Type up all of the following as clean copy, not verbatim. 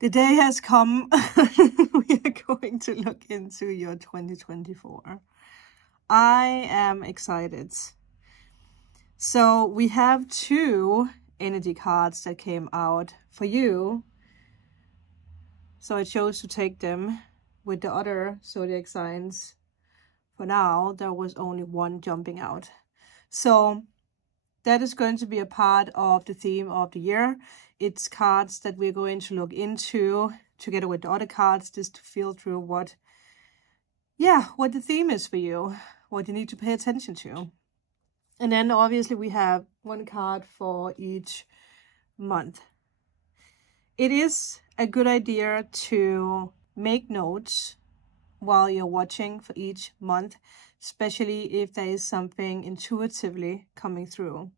The day has come. We are going to look into your 2024. I am excited. So we have 2 energy cards that came out for you. So I chose to take them with the other zodiac signs. For now, there was only 1 jumping out. So that is going to be a part of the theme of the year. It's cards that we're going to look into together with the other cards, just to feel through what the theme is for you, what you need to pay attention to. And then obviously we have 1 card for each month. It is a good idea to make notes while you're watching for each month, especially if there is something intuitively coming through.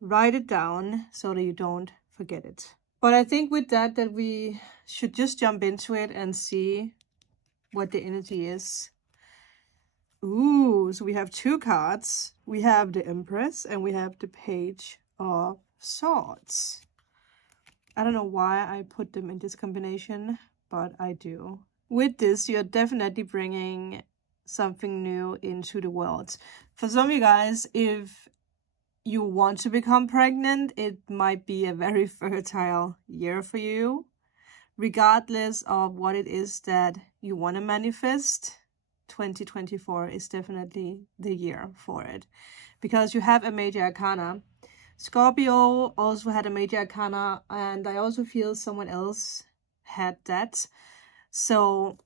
Write it down so that you don't forget it. But I think with that we should just jump into it and see what the energy is. Ooh, so we have 2 cards. We have the Empress and we have the Page of Swords. I don't know why I put them in this combination, but I do. With this, you're definitely bringing something new into the world. For some of you guys, if you want to become pregnant, it might be a very fertile year for you. Regardless of what it is that you want to manifest, 2024 is definitely the year for it. Because you have a major arcana. Scorpio also had a major arcana, and I also feel someone else had that. So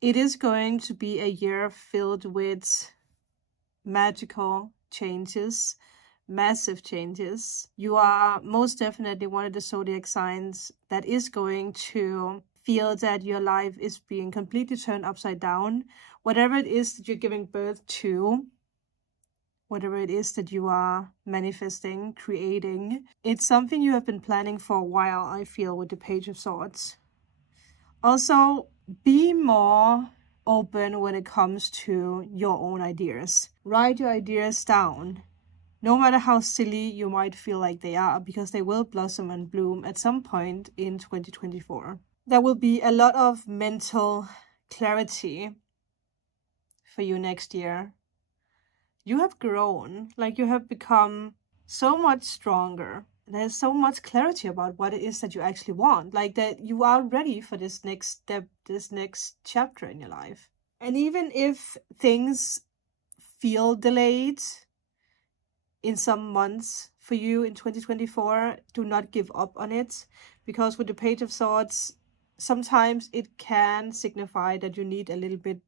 it is going to be a year filled with magical changes, massive changes. You are most definitely one of the zodiac signs that is going to feel that your life is being completely turned upside down. Whatever it is that you're giving birth to, whatever it is that you are manifesting, creating, it's something you have been planning for a while, I feel, with the Page of Swords. Also, be more open when it comes to your own ideas. Write your ideas down. No matter how silly you might feel like they are, because they will blossom and bloom at some point in 2024. There will be a lot of mental clarity for you next year. You have grown, like you have become so much stronger. There's so much clarity about what it is that you actually want, like that you are ready for this next step, this next chapter in your life. And even if things feel delayed in some months for you in 2024, do not give up on it, because with the Page of Swords, sometimes it can signify that you need a little bit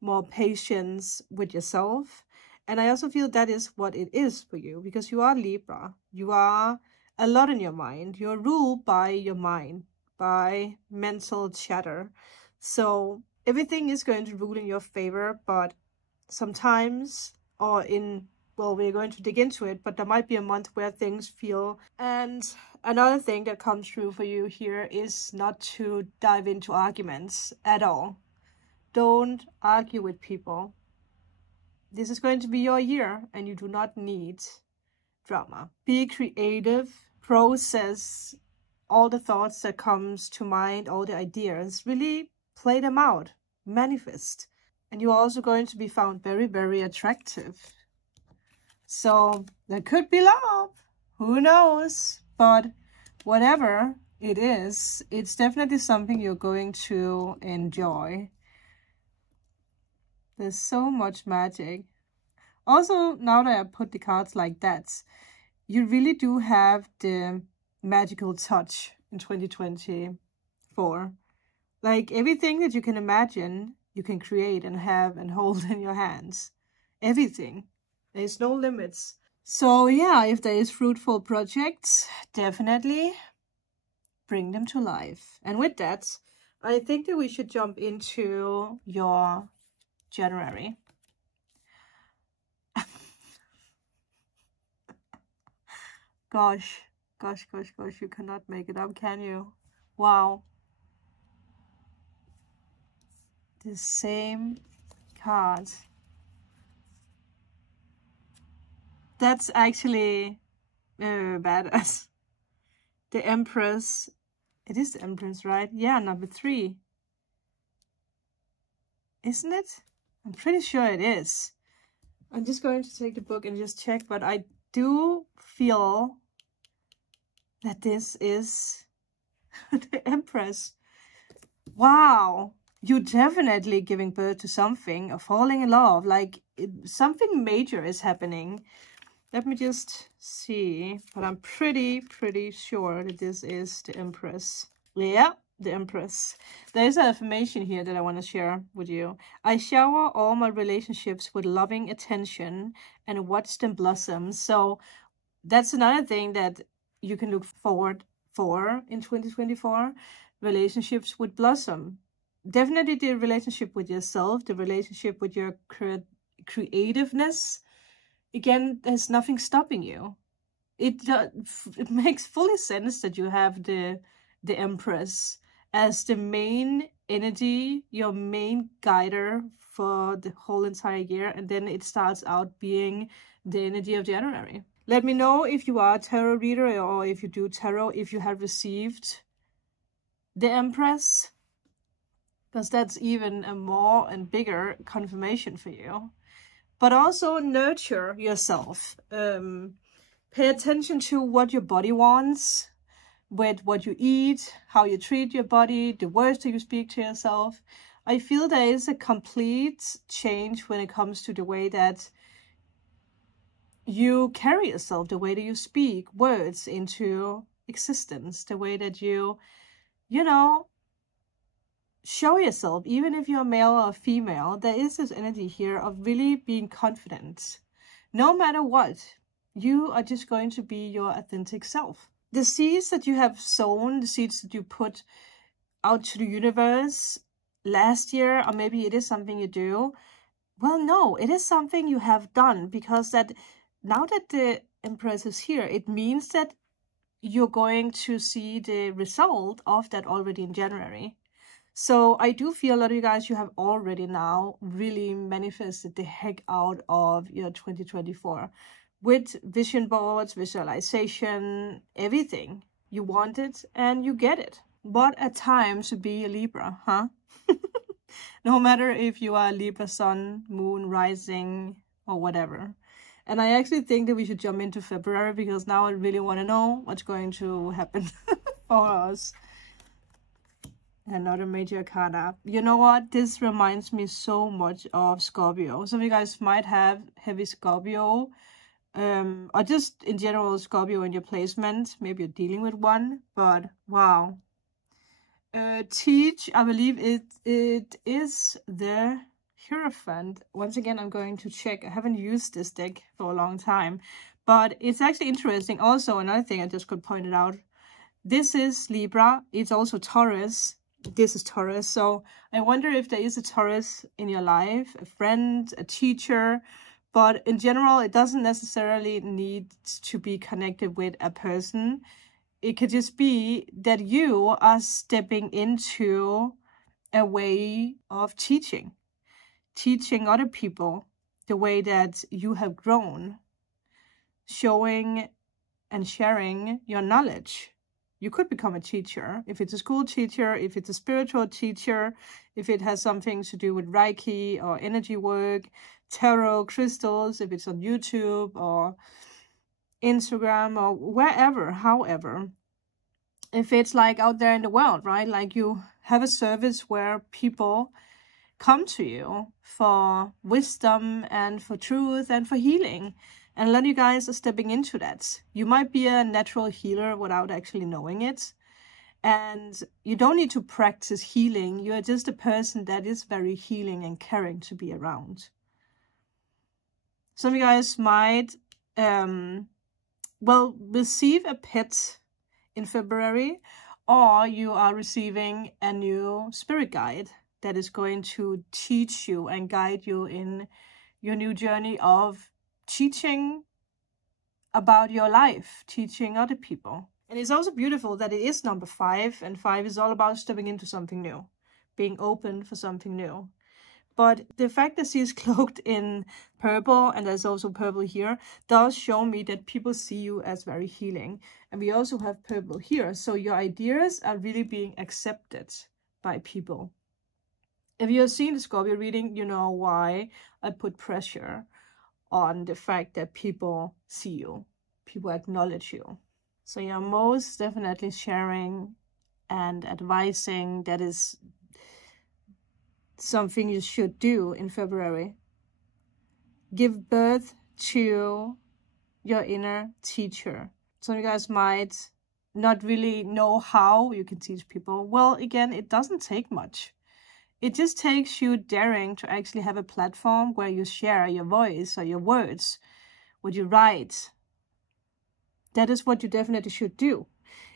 more patience with yourself. And I also feel that is what it is for you, because you are Libra. You are a lot in your mind. You're ruled by your mind, by mental chatter. So everything is going to rule in your favor, but sometimes, well, we're going to dig into it, but there might be a month where things feel. And another thing that comes through for you here is not to dive into arguments at all. Don't argue with people. This is going to be your year, and you do not need drama. Be creative, process all the thoughts that comes to mind, all the ideas. Really play them out, manifest. And you're also going to be found very, very attractive. So there could be love, who knows? But whatever it is, it's definitely something you're going to enjoy. There's so much magic. Also, now that I put the cards like that, you really do have the magical touch in 2024. Like everything that you can imagine, you can create and have and hold in your hands. Everything. There's no limits. So yeah, if there is fruitful projects, definitely bring them to life. And with that, I think that we should jump into your January. Gosh, you cannot make it up, can you? Wow. The same card. That's actually badass. The Empress It is the Empress, right? Yeah, number 3. Isn't it? I'm pretty sure it is. I'm just going to take the book and just check, but I do feel that this is the Empress. Wow. You're definitely giving birth to something or falling in love. Like something major is happening. Let me just see. But I'm pretty sure that this is the Empress. Yeah, the Empress. There is an affirmation here that I want to share with you. I shower all my relationships with loving attention and watch them blossom. So that's another thing that you can look forward for in 2024. Relationships would blossom. Definitely the relationship with yourself, the relationship with your creativeness. Again, there's nothing stopping you. It makes fully sense that you have the Empress as the main energy, your main guider for the whole entire year, and then it starts out being the energy of January. Let me know if you are a tarot reader or if you do tarot, if you have received the Empress, because that's even a more and bigger confirmation for you. But also nurture yourself. Pay attention to what your body wants, with what you eat, how you treat your body, the words that you speak to yourself. I feel there is a complete change when it comes to the way that you carry yourself, the way that you speak words into existence, the way that you know, show yourself, even if you're male or female. There is this energy here of really being confident. No matter what, you are just going to be your authentic self. The seeds that you have sown, the seeds that you put out to the universe last year, or maybe it is something you do. Well, no, it is something you have done, because that now that the Empress is here, it means that you're going to see the result of that already in January. So I do feel a lot of you guys, you have already now really manifested the heck out of your 2024 with vision boards, visualization, everything. You want it and you get it. What a time to be a Libra, huh? No matter if you are a Libra sun, moon, rising, or whatever. And I actually think that we should jump into February, because now I really want to know what's going to happen for us. Another major arcana. You know what? This reminds me so much of Scorpio. Some of you guys might have heavy Scorpio, or just in general Scorpio in your placement. Maybe you're dealing with one, but wow. Teach, I believe it is the Hierophant. Once again, I'm going to check. I haven't used this deck for a long time, but it's actually interesting. Also, another thing I just could point it out. This is Libra. It's also Taurus. This is Taurus. So I wonder if there is a Taurus in your life, a friend, a teacher. But in general, it doesn't necessarily need to be connected with a person. It could just be that you are stepping into a way of teaching other people the way that you have grown, showing and sharing your knowledge. You could become a teacher, if it's a school teacher, if it's a spiritual teacher, if it has something to do with Reiki or energy work, tarot, crystals, if it's on YouTube or Instagram or wherever, however. If it's like out there in the world, right? Like you have a service where people come to you for wisdom and for truth and for healing. And a lot of you guys are stepping into that. You might be a natural healer without actually knowing it. And you don't need to practice healing. You're just a person that is very healing and caring to be around. Some of you guys might, receive a pet in February, or you are receiving a new spirit guide that is going to teach you and guide you in your new journey of teaching about your life, teaching other people. And it's also beautiful that it is number 5, and 5 is all about stepping into something new, being open for something new. But the fact that she's cloaked in purple, and there's also purple here, does show me that people see you as very healing. And we also have purple here. So your ideas are really being accepted by people. If you've seen the Scorpio reading, you know why I put pressure on the fact that people see you, people acknowledge you. So you're most definitely sharing and advising. That is something you should do in February. Give birth to your inner teacher. Some of you guys might not really know how you can teach people. Well, again, it doesn't take much. It just takes you daring to actually have a platform where you share your voice or your words, what you write. That is what you definitely should do.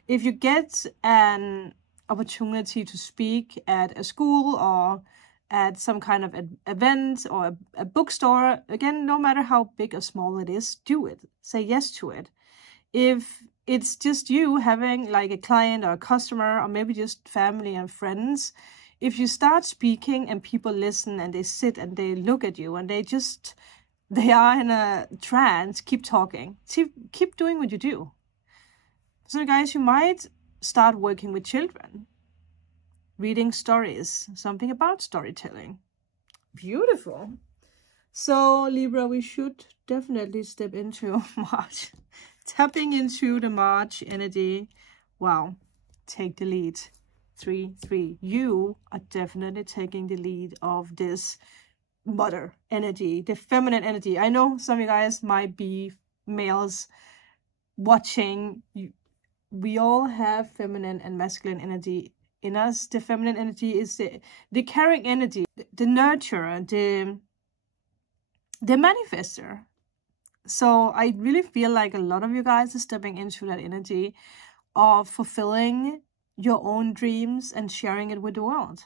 If you get an opportunity to speak at a school or at some kind of event or a bookstore, again, no matter how big or small it is, do it. Say yes to it. If it's just you having like a client or a customer or maybe just family and friends, if you start speaking and people listen and they sit and they look at you and they are in a trance, keep talking. Keep doing what you do. So guys, you might start working with children, reading stories, something about storytelling. Beautiful. So Libra, we should definitely step into March. Tapping into the March energy. Wow. Take the lead. 3-3. You are definitely taking the lead of this mother energy, the feminine energy. I know some of you guys might be males watching. We all have feminine and masculine energy in us. The feminine energy is the caring energy, the nurturer, the manifester. So I really feel like a lot of you guys are stepping into that energy of fulfilling your own dreams and sharing it with the world.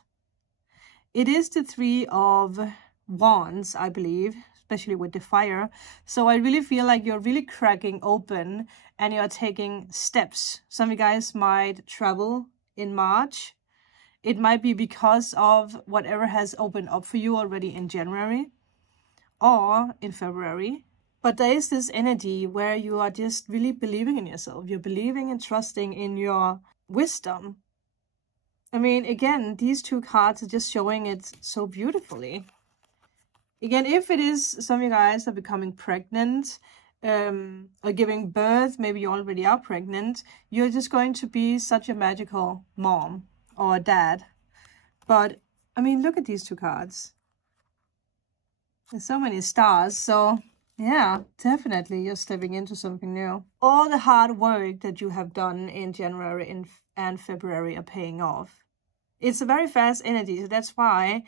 It is the 3 of Wands, I believe, especially with the fire. So I really feel like you're really cracking open and you're taking steps. Some of you guys might travel in March. It might be because of whatever has opened up for you already in January or in February. But there is this energy where you are just really believing in yourself. You're believing and trusting in your wisdom. I mean, again, these 2 cards are just showing it so beautifully. Again, if it is some of you guys are becoming pregnant or giving birth, maybe you already are pregnant, you're just going to be such a magical mom or dad. But, I mean, look at these 2 cards. There's so many stars, so yeah, definitely you're stepping into something new. All the hard work that you have done in January and February are paying off. It's a very fast energy, so that's why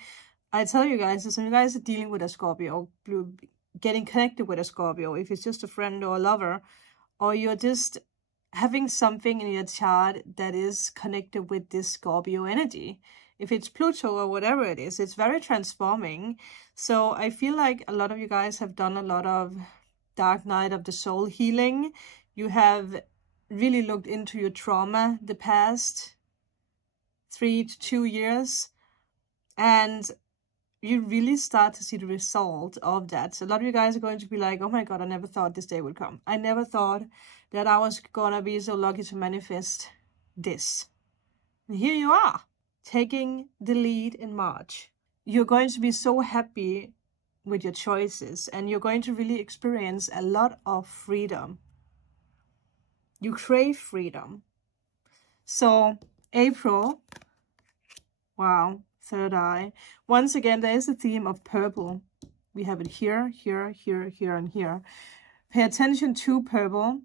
I tell you guys, if some of you guys are dealing with a Scorpio, getting connected with a Scorpio, if it's just a friend or a lover, or you're just having something in your chart that is connected with this Scorpio energy, if it's Pluto or whatever it is, it's very transforming. So I feel like a lot of you guys have done a lot of dark night of the soul healing. You have really looked into your trauma the past 3 to 2 years, and you really start to see the result of that. So a lot of you guys are going to be like, oh my God, I never thought this day would come. I never thought that I was gonna be so lucky to manifest this. And here you are, taking the lead in March. You're going to be so happy with your choices, and you're going to really experience a lot of freedom. You crave freedom. So April, wow, third eye. Once again, there is a theme of purple. We have it here, here, here, here, and here. Pay attention to purple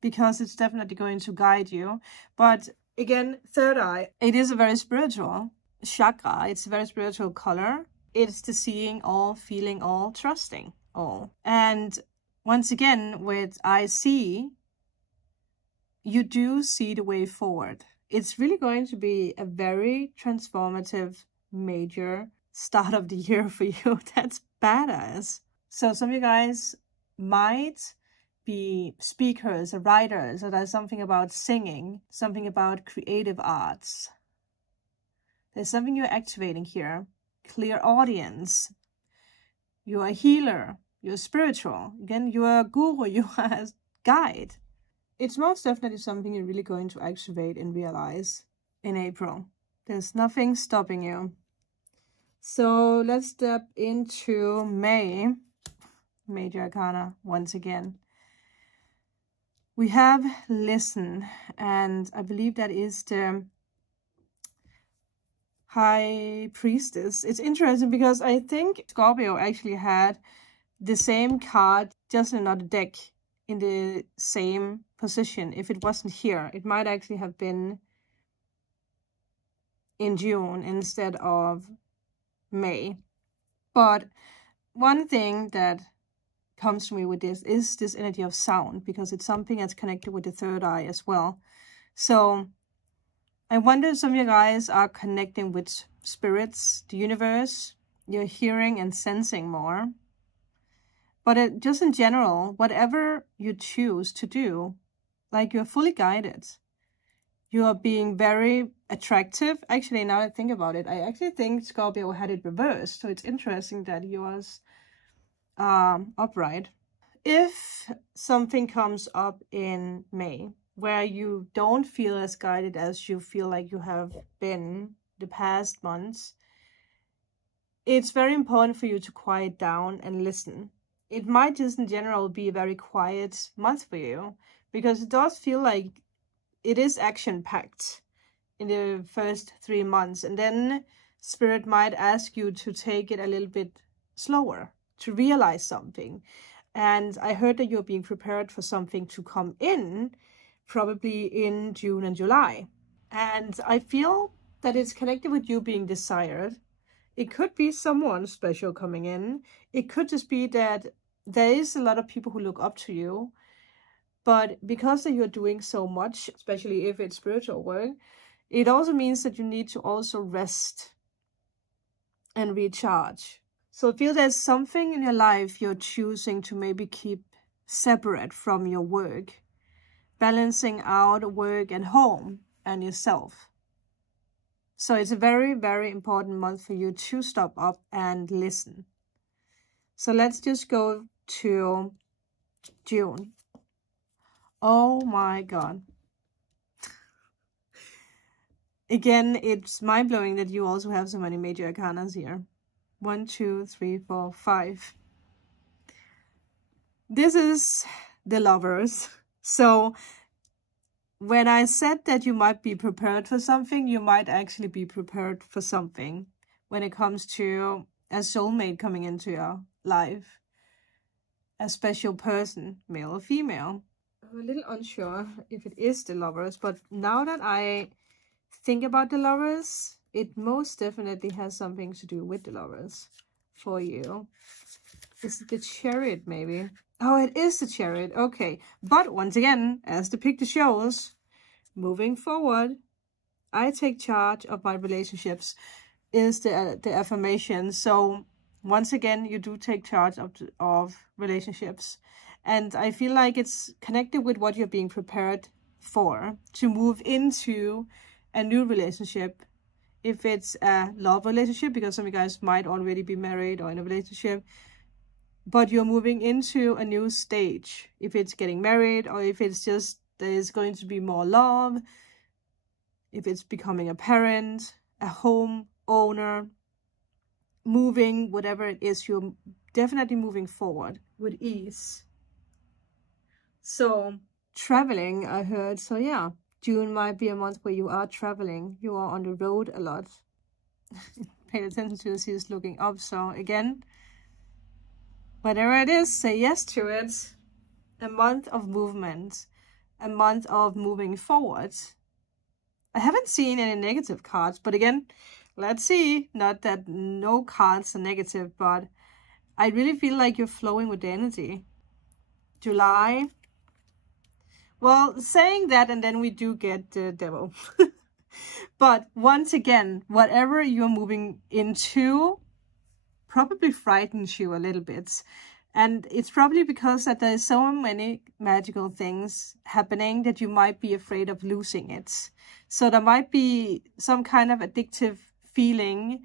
because it's definitely going to guide you. But again, third eye, it is a very spiritual chakra. It's a very spiritual color. It's the seeing all, feeling all, trusting all. And once again, with I see, you do see the way forward. It's really going to be a very transformative, major start of the year for you. That's badass. So some of you guys might be speakers or writers, or there's something about singing, something about creative arts. There's something you're activating here. clear audience. You're a healer. You're spiritual. Again, you're a guru. You are a guide. It's most definitely something you're really going to activate and realize in April. There's nothing stopping you. So let's step into May. Major Arcana once again. We have Listen, and I believe that is the High Priestess. It's interesting because I think Scorpio actually had the same card, just in another deck, in the same position. If it wasn't here, it might actually have been in June instead of May. But one thing that comes to me with this is this energy of sound, because it's something that's connected with the third eye as well. So I wonder if some of you guys are connecting with spirits, the universe. You're hearing and sensing more. But just in general, whatever you choose to do, like, you're fully guided. You are being very attractive. Actually, now that I think about it, I actually think Scorpio had it reversed. So it's interesting that he was upright. If something comes up in May where you don't feel as guided as you feel like you have been the past months, it's very important for you to quiet down and listen. It might just in general be a very quiet month for you, because it does feel like it is action-packed in the first 3 months. And then Spirit might ask you to take it a little bit slower, to realize something. And I heard that you're being prepared for something to come in, probably in June and July. And I feel that it's connected with you being desired. It could be someone special coming in. It could just be that there is a lot of people who look up to you. But because that you're doing so much, especially if it's spiritual work, it also means that you need to also rest and recharge. So I feel there's something in your life you're choosing to maybe keep separate from your work, balancing out work and home and yourself. So it's a very, very important month for you to stop up and listen. So let's just go to June. Oh my God. Again, it's mind-blowing that you also have so many major arcanas here. 1, 2, 3, 4, 5. This is the Lovers. So when I said that you might be prepared for something, you might actually be prepared for something when it comes to a soulmate coming into your life. A special person, male or female. I'm a little unsure if it is the Lovers, but now that I think about the Lovers, it most definitely has something to do with the Lovers for you. Is it the Chariot maybe? Oh, it is the Chariot. Okay. But once again, as the picture shows, moving forward, I take charge of my relationships is the affirmation. So once again, you do take charge of relationships. And I feel like it's connected with what you're being prepared for, to move into a new relationship. If it's a love relationship, because some of you guys might already be married or in a relationship, but you're moving into a new stage. If it's getting married, or if it's just there's going to be more love, if it's becoming a parent, a home owner, moving, whatever it is, you're definitely moving forward with ease. So traveling, I heard. So yeah, June might be a month where you are traveling. You are on the road a lot. Pay attention to this. He's looking up. So again, whatever it is, say yes to it. A month of movement, a month of moving forward. I haven't seen any negative cards, but again, let's see. Not that no cards are negative, but I really feel like you're flowing with the energy. July. Well, saying that, and then we do get the Devil. But once again, whatever you're moving into probably frightens you a little bit. And it's probably because that there's so many magical things happening that you might be afraid of losing it. So there might be some kind of addictive feeling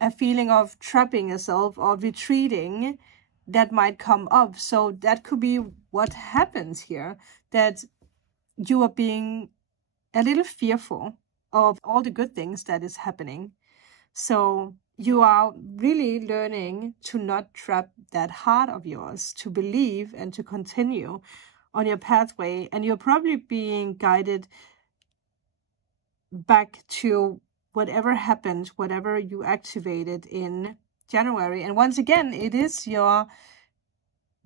a feeling of trapping yourself or retreating that might come up. So that could be what happens here, that you are being a little fearful of all the good things that is happening. So you are really learning to not trap that heart of yours, to believe and to continue on your pathway. And you're probably being guided back to whatever happened, whatever you activated in January. And once again, it is your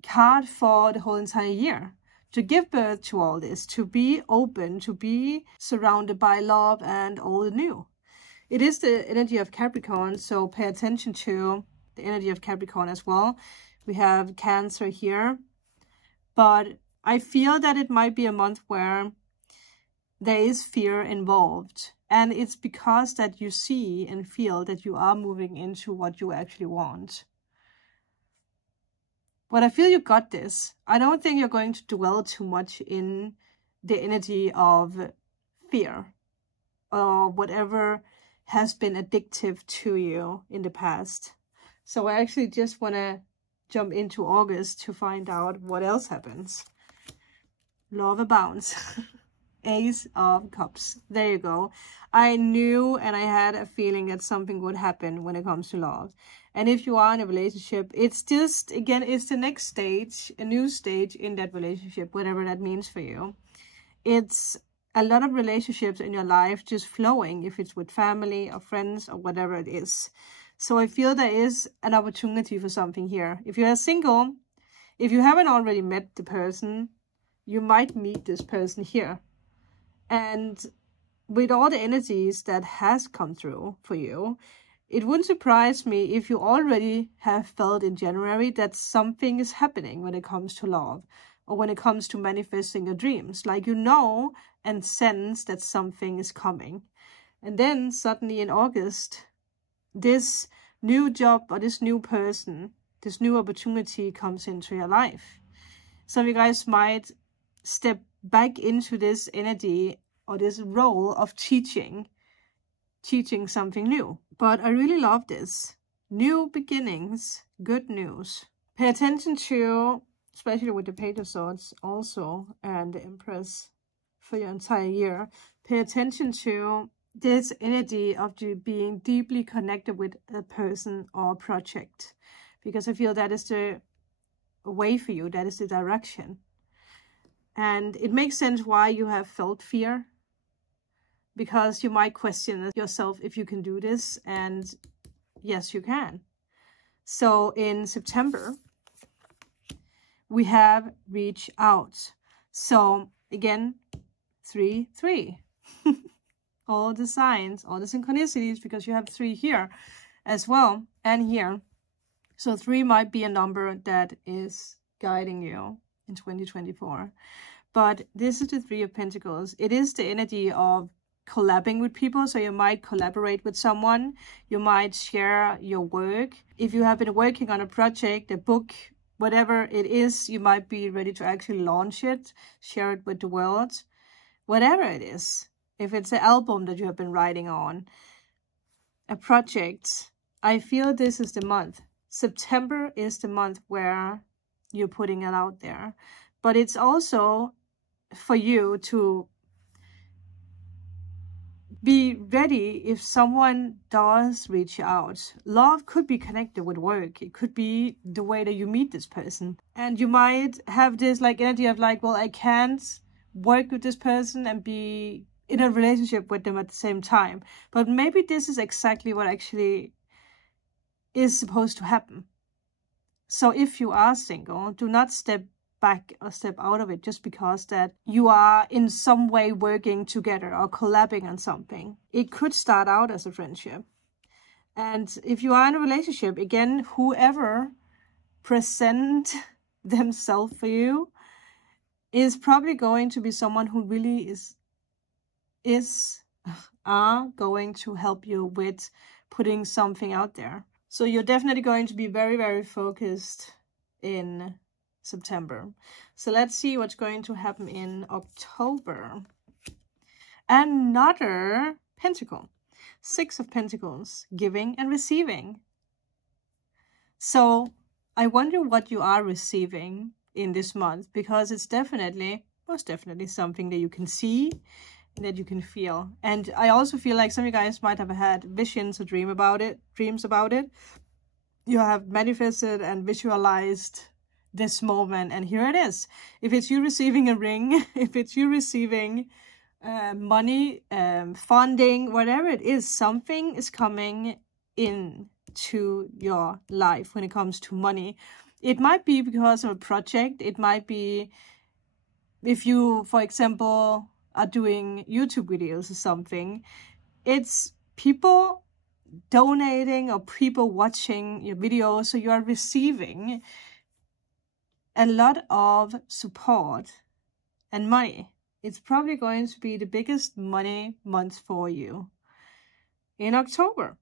card for the whole entire year, to give birth to all this, to be open, to be surrounded by love and all the new. It is the energy of Capricorn, so pay attention to the energy of Capricorn as well. We have Cancer here, but I feel that it might be a month where there is fear involved, and it's because that you see and feel that you are moving into what you actually want. But I feel you got this. I don't think you're going to dwell too much in the energy of fear or whatever has been addictive to you in the past. So I actually just want to jump into August to find out what else happens. Love abounds. Ace of Cups. There you go. I knew and I had a feeling that something would happen when it comes to love. And if you are in a relationship, it's just, again, it's the next stage, a new stage in that relationship, whatever that means for you. It's a lot of relationships in your life just flowing, if it's with family or friends or whatever it is. So I feel there is an opportunity for something here. If you are single, if you haven't already met the person, you might meet this person here. And with all the energies that has come through for you, it wouldn't surprise me if you already have felt in January that something is happening when it comes to love or when it comes to manifesting your dreams. Like you know and sense that something is coming. And then suddenly in August, this new job or this new person, this new opportunity comes into your life. Some of you guys might step back into this energy or this role of teaching something new. But I really love this. New beginnings, good news. Pay attention to, especially with the Page of Swords also, and the Empress for your entire year. Pay attention to this energy of you being deeply connected with a person or project. Because I feel that is the way for you, that is the direction. And it makes sense why you have felt fear, because you might question yourself if you can do this, and yes, you can. So in September, we have reach out. So again, 3-3. All the signs, all the synchronicities, because you have 3 here as well, and here. So 3 might be a number that is guiding you in 2024. But this is the 3 of Pentacles. It is the energy of collabing with people. So you might collaborate with someone. You might share your work. If you have been working on a project, a book, whatever it is, you might be ready to actually launch it, share it with the world. Whatever it is. If it's an album that you have been writing on, a project, I feel this is the month. September is the month where you're putting it out there. But it's also for you to be ready if someone does reach out. Love could be connected with work. It could be the way that you meet this person. And you might have this like energy of like, well, I can't work with this person and be in a relationship with them at the same time. But maybe this is exactly what actually is supposed to happen. So if you are single, do not step back or step out of it just because that you are in some way working together or collabing on something. It could start out as a friendship. And if you are in a relationship, again, whoever present themselves for you is probably going to be someone who really are going to help you with putting something out there. So you're definitely going to be very, very focused in September. So let's see what's going to happen in October. Another Pentacle. Six of Pentacles, giving and receiving. So I wonder what you are receiving in this month, because it's definitely, most definitely something that you can see, that you can feel. And I also feel like some of you guys might have had visions or dreams about it. You have manifested and visualized this moment, and here it is. If it's you receiving a ring, if it's you receiving money, funding, whatever it is, something is coming in to your life when it comes to money. It might be because of a project. It might be if you, for example, are doing YouTube videos or something. It's people donating or people watching your videos, so you are receiving a lot of support and money. It's probably going to be the biggest money month for you in October.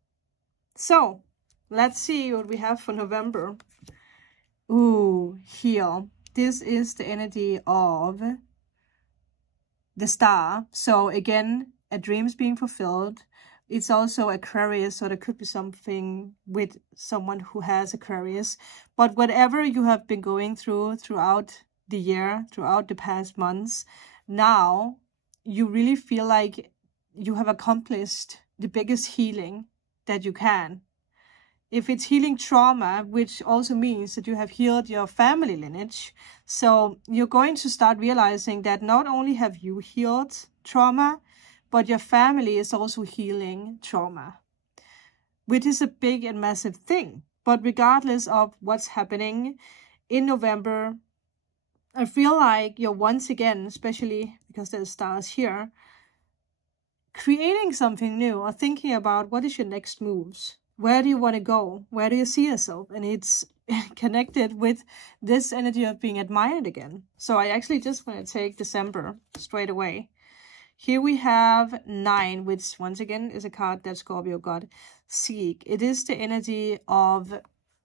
So let's see what we have for November. Ooh, heal. This is the energy of the star. So again, a dream's being fulfilled. It's also Aquarius, so there could be something with someone who has Aquarius. But whatever you have been going throughout the year, throughout the past months, now you really feel like you have accomplished the biggest healing that you can. If it's healing trauma, which also means that you have healed your family lineage, so you're going to start realizing that not only have you healed trauma, but your family is also healing trauma, which is a big and massive thing. But regardless of what's happening in November, I feel like you're once again, especially because there's stars here, creating something new or thinking about what is your next moves. Where do you want to go? Where do you see yourself? And it's connected with this energy of being admired again. So I actually just want to take December straight away. Here we have 9, which once again is a card that Scorpio got. Seek. It is the energy of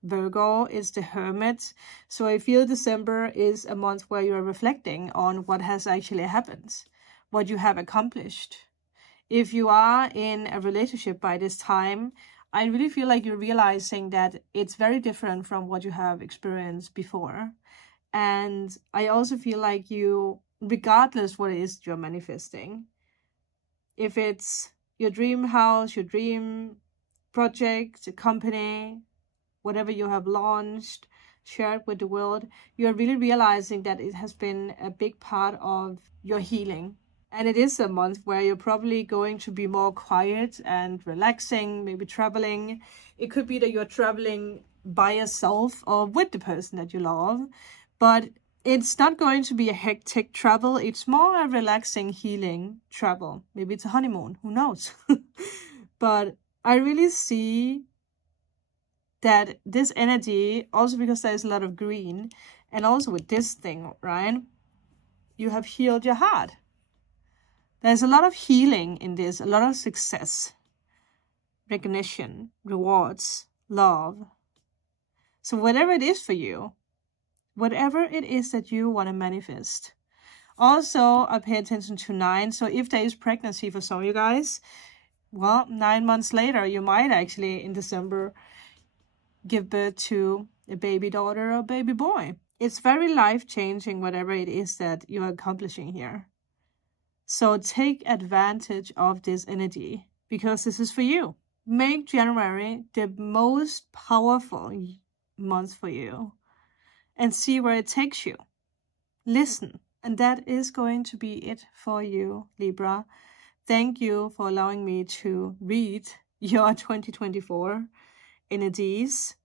Virgo. It's the Hermit. So I feel December is a month where you're reflecting on what has actually happened, what you have accomplished. If you are in a relationship by this time, I really feel like you're realizing that it's very different from what you have experienced before. And I also feel like you, regardless what it is you're manifesting, if it's your dream house, your dream project, a company, whatever you have launched, shared with the world, you're really realizing that it has been a big part of your healing. And it is a month where you're probably going to be more quiet and relaxing, maybe traveling. It could be that you're traveling by yourself or with the person that you love. But it's not going to be a hectic travel. It's more a relaxing, healing travel. Maybe it's a honeymoon. Who knows? But I really see that this energy, also because there's a lot of green, and also with this thing, right? You have healed your heart. There's a lot of healing in this, a lot of success, recognition, rewards, love. So whatever it is for you, whatever it is that you want to manifest. Also, I pay attention to 9. So if there is pregnancy for some of you guys, well, 9 months later, you might actually in December give birth to a baby daughter or baby boy. It's very life-changing, whatever it is that you're accomplishing here. So take advantage of this energy because this is for you. Make January the most powerful month for you and see where it takes you. Listen. And that is going to be it for you, Libra. Thank you for allowing me to read your 2024 energies.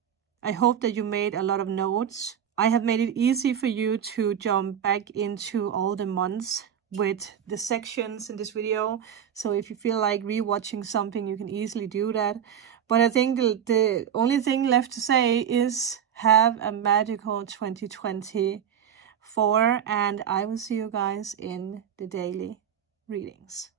I hope that you made a lot of notes. I have made it easy for you to jump back into all the months with the sections in this video. So if you feel like rewatching something, you can easily do that. But I think the only thing left to say is have a magical 2024, and I will see you guys in the daily readings.